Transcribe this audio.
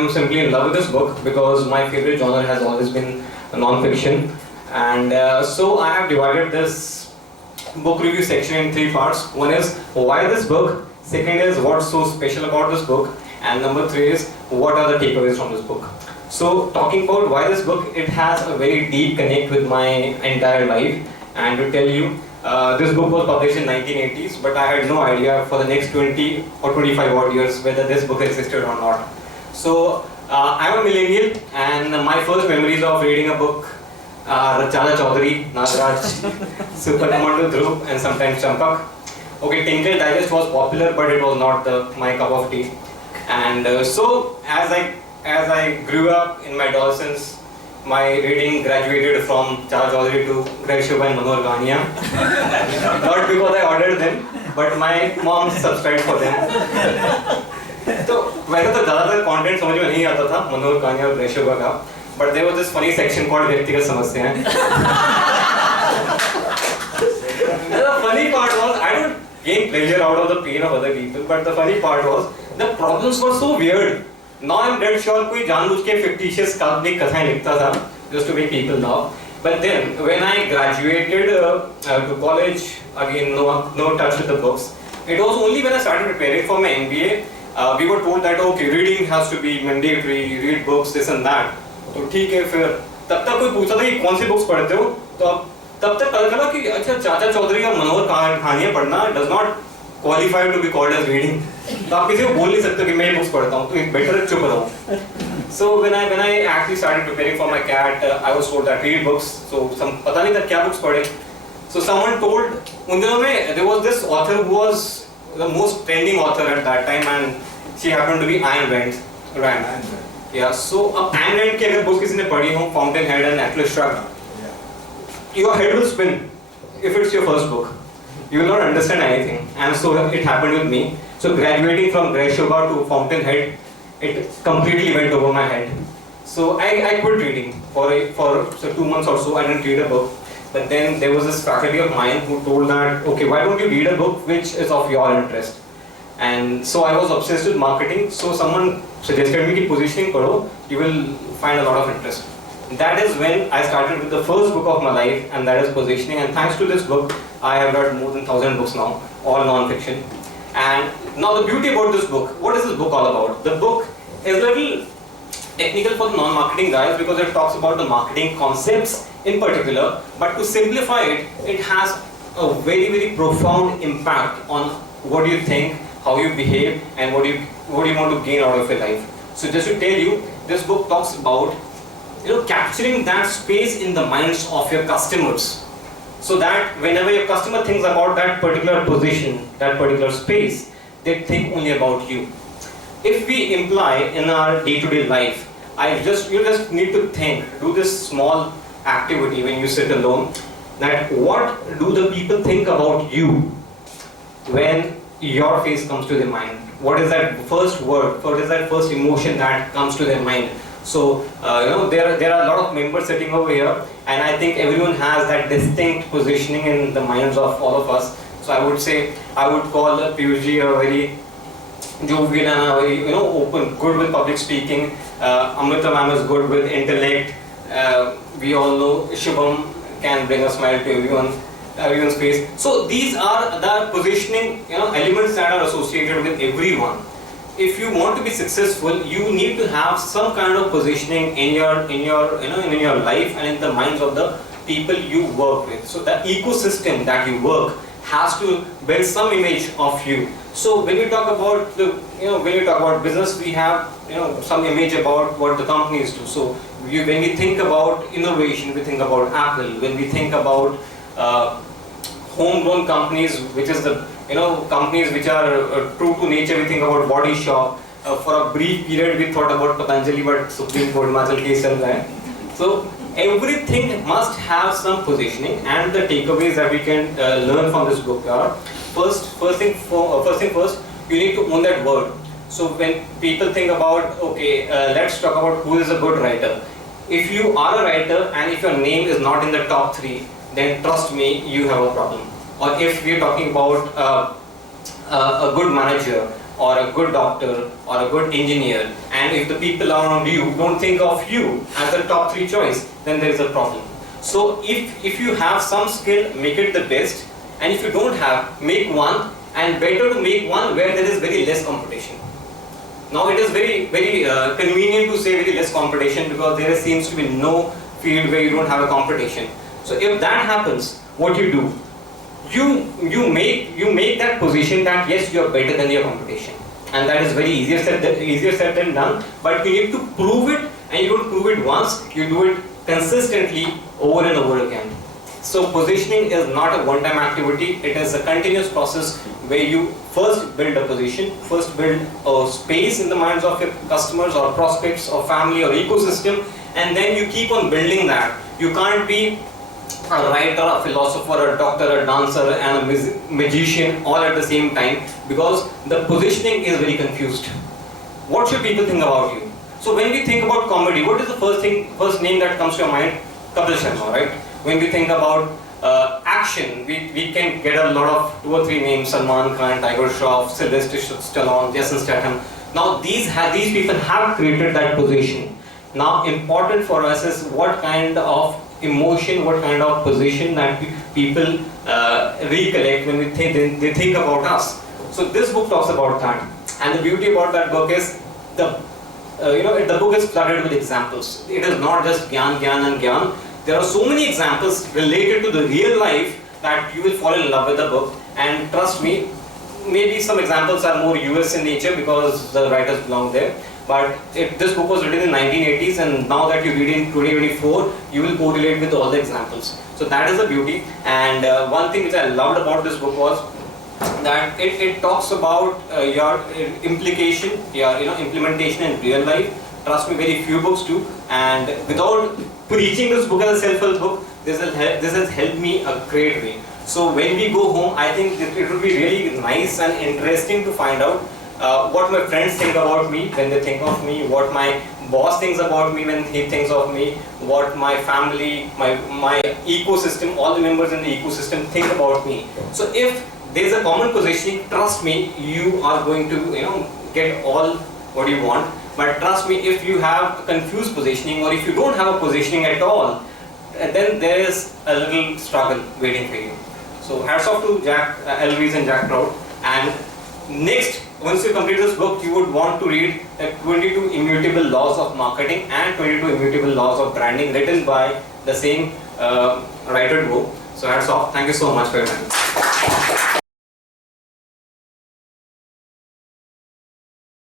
am simply in love with this book because my favorite genre has always been non-fiction, and so I have divided this book review section in three parts. One is why this book, second is what's so special about this book, and number three is what are the takeaways from this book. So talking about why this book, it has a very deep connect with my entire life, and to tell you, this book was published in 1980s, but I had no idea for the next 20 or 25 odd years whether this book existed or not. So I'm a millennial, and my first memories of reading a book are Chacha Chaudhary, Nagaraj, Super Commando Dhruv, and sometimes Champak. Okay, Tinkle Digest was popular, but it was not my cup of tea. And so as I grew up in my adolescence, my reading graduated from Chacha Chaudhary to Greg Shubha and Manohar Gania. Not because I ordered them, but my mom subscribed for them. तो वैसे तो ज़्यादातर content समझ में नहीं आता था मनोहर गानिया और ग्रेग शुभा का, but there was this funny section called व्यक्तिगत समस्याएं. The funny part was I don't gain pleasure out of the pain of other people, but the funny part was the problems were so weird. Now I'm dead sure कोई जानबूझ के fictitious काल्पनिक कथाएं लिखता था just to make people laugh. But then when I graduated to college, again no touch with the books. It was only when I started preparing for my MBA. We were told that okay, reading has to be mandatory, read books, this and that. तो ठीक है, फिर तब तक कोई पूछा था कि कौन सी बुक्स पढ़ते हो, तो तब तक पता चला कि अच्छा चाचा चौधरी का मनोहर कहानियाँ पढ़ना does not qualify to be called as reading. तो आप किसी को बोल नहीं सकते कि मैं ये बुक्स पढ़ता हूँ, तो better चुप रहो. So when I actually started preparing for my CAT, I was told that read books. So पता नहीं था क्या books पढ़े. So someone told उन दिनों में there was this author who was the most trending author at that time, and she happened to be Ayn Rand. Yeah. So अब Ayn Rand की अगर बुक किसी ने पढ़ी हो, Fountainhead and Atlas Shrugged, your head will spin if it's your first book. You will not understand anything, and so it happened with me. So graduating from Greg Shubha to Fountainhead, it completely went over my head. So I quit reading for 2 months or so. I didn't read a book. But then there was this faculty of mine who told that, okay, why don't you read a book which is of your interest? And so I was obsessed with marketing. So someone suggested me कि positioning पढ़ो, you will find a lot of interest. That is when I started with the first book of my life, and that is positioning. And thanks to this book, I have read more than 1,000 books now, all non-fiction. And now the beauty about this book, what is this book all about? The book is a little technical for the non-marketing guys because it talks about the marketing concepts in particular, but to simplify it, it has a very, very profound impact on what you think, how you behave, and what you want to gain out of your life. So just to tell you, this book talks about capturing that space in the minds of your customers, so that whenever your customer thinks about that particular position, that particular space, they think only about you. If we imply in our day-to-day life, you just need to think, do this small activity when you sit alone, that what do the people think about you when your face comes to their mind? What is that first word, what is that first emotion that comes to their mind? So there are a lot of members sitting over here, and I think everyone has that distinct positioning in the minds of all of us. So I would call Piyush a very jovial and a very open, good with public speaking. Amrita ma'am is good with intellect. We all know Shubham can bring a smile to everyone's face. So these are the positioning elements that are associated with everyone. If you want to be successful, you need to have some kind of positioning in your life and in the minds of the people you work with. So the ecosystem that you work has to build some image of you. So when we talk about business, we have some image about what the companies do. So when we think about innovation, we think about Apple. When we think about homegrown companies, which is the companies which are true to nature, we think about Body Shop. For a brief period, we thought about Patanjali, but Supreme Court Himachal case chal raha hai. So everything must have some positioning, and the takeaways that we can learn from this book are first thing first, you need to own that word. So when people think about let's talk about who is a good writer. If you are a writer and if your name is not in the top 3, then trust me, you have a problem. Or if we are talking about a good manager, or a good doctor or a good engineer, and if the people around you don't think of you as the top 3 choice, then there is a problem. So if you have some skill, make it the best, and if you don't have, make one, and better to make one where there is very less competition. Now it is very convenient to say very less competition, because there seems to be no field where you don't have a competition. So if that happens, what you do? You make that position that yes, you are better than your competition, and that is very easier said than done. But you need to prove it, and you don't prove it once. You do it consistently over and over again. So positioning is not a one-time activity. It is a continuous process where you first build a position, first build a space in the minds of your customers or prospects or family or ecosystem, and then you keep on building that. You can't be a writer, a philosopher, a doctor, a dancer, and a magician all at the same time, because the positioning is very confused. What should people think about you? So when we think about comedy, what is the first name that comes to your mind? Kapil Sharma, right? When we think about action, we can get a lot of 2 or 3 names: Salman Khan, Tiger Shroff, Sylvester Stallone, Jason Statham. Now these people have created that position. Now important for us is what kind of emotion, what kind of position that people recollect when they think about us. So this book talks about that, and the beauty about that book is the book is flooded with examples. It is not just gyan and gyan. There are so many examples related to the real life that you will fall in love with the book. And trust me, maybe some examples are more US in nature because the writers belong there. But if this book was written in 1980s, and now that you read it in 2024, you will correlate with all the examples. So that is the beauty. And one thing which I loved about this book was that it talks about your implication, your implementation in real life. Trust me, very few books do. And without preaching this book as a self-help book, this has helped me a great way. So when we go home, I think it would be really nice and interesting to find out what my friends think about me when they think of me, what my boss thinks about me when he thinks of me, what my family, my ecosystem, all the members in the ecosystem think about me. So if there's a common positioning, trust me, you are going to get all what you want. But trust me, if you have a confused positioning, or if you don't have a positioning at all, then there is a little struggle waiting for you. So hats off to Ries and Jack Trout. And next, once you complete this book, you would want to read the 22 Immutable Laws of Marketing and 22 Immutable Laws of Branding, written by the same writer duo. So hats off. Thank you so much for your time.